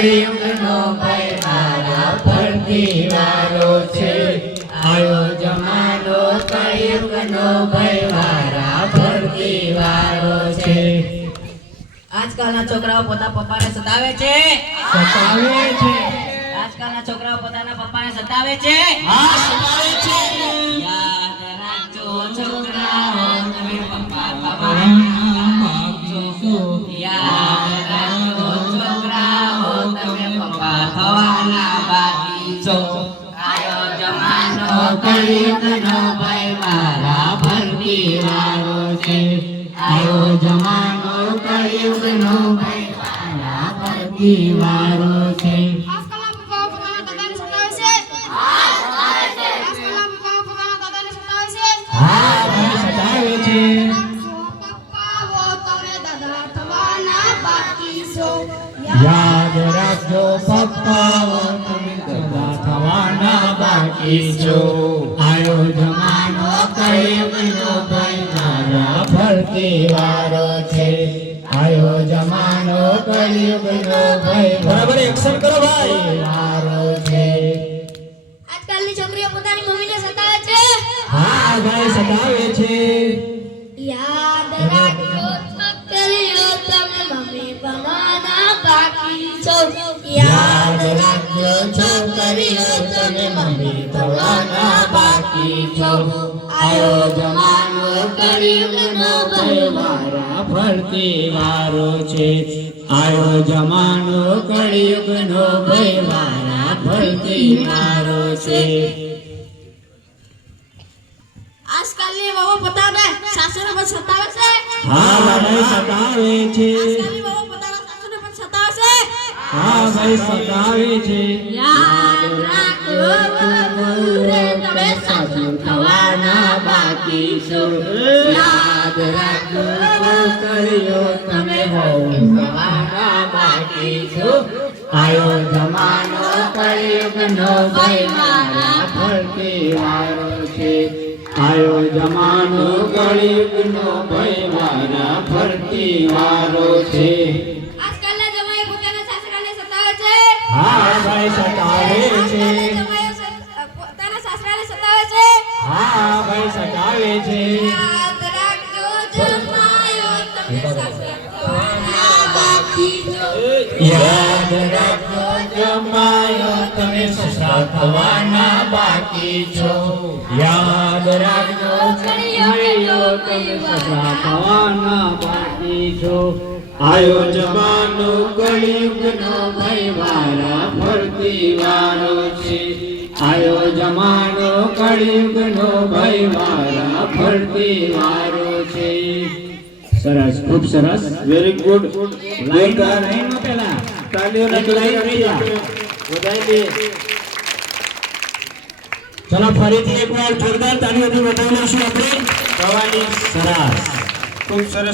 કળિયુગનો ભાઈ મારા વારો છે. આયો જમાનો કળિયુગનો ભાઈ મારા વારો છે. આજકાલના છોકરાઓ પોતા પપ્પાને સતાવે છે. સતાવે છે. આજકાલના છોકરાઓ પોતાના પપ્પાને સતાવે છે. હા સતાવે છે. બાકી છો. આયો જમાનો કળિયુગનો મારા ફરતી વારો છે. આયો જમાનો કળિયુગનો મારા છે. યાદ રાખજો પપ્પા તમે કદા થવાના બાકી છો. આયો જમાનો કળિયુગનો ભાઈ મારા ફરતી વારો છે. આયો જમાનો કળિયુગનો ભાઈ બરાબર એક્શન કરો ભાઈ. વારો છે. આજકાલની છોકરીઓ પોતાની મમ્મીને સતાવે છે. હા ભાઈ સતાવે છે. છો યાદ રાખજો છોકરીઓ તમે મમ્મી થવાના બાકી છો આયો જમાનો કળિયુગનો ભાઈ ફરતી વારો છે આયો જમાનો કળિયુગનો ભાઈ મારા ફરતી વારો છે આજકાલની વહુ પોતાને સાસુને પણ સતાવે છે. હા સતાવે છે આજકાલની વહુ પોતાના સાસુને પણ સતાવે છે હા ભાઈ સતાવે છે. યાદ રાખજો સાસુ થવાના બાકી છો. યાદ રાખજો થવાના બાકી છો. આયો જમાનો કળિયુગનો ભાઈ મારા ફરતી વારો છે. આયો જમાનો કળિયુગનો ભાઈ મારા ફરતી વારો છે. હા ભાઈ સતાવે છે. યાદ રાખજો જમાઈઓ તમે સાસરા બાકી છો? યાદ રાખજો જમાયો તમે સસરા થવાના બાકી છો? યાદ રાખજો જમાયો તમે સસરા થવાના બાકી છો? આયો જમાનો કળિયુગનો ભાઈ વારા ફરતી વારો છે. આયો જમાનો કળિયુગનો ભય વારા ફરતી વારો છે. સરસ ખૂબ સરસ. વેરી ગુડ લાઈન લાઈન પેલા. તાલીઓ એક લાઈન રહી જા વધાઈ દે ચલો ફરીથી એકવાર જોરદાર તાળીઓથી વધાવી લઈશું આપણે. સવાની સરસ. ખૂબ સરસ.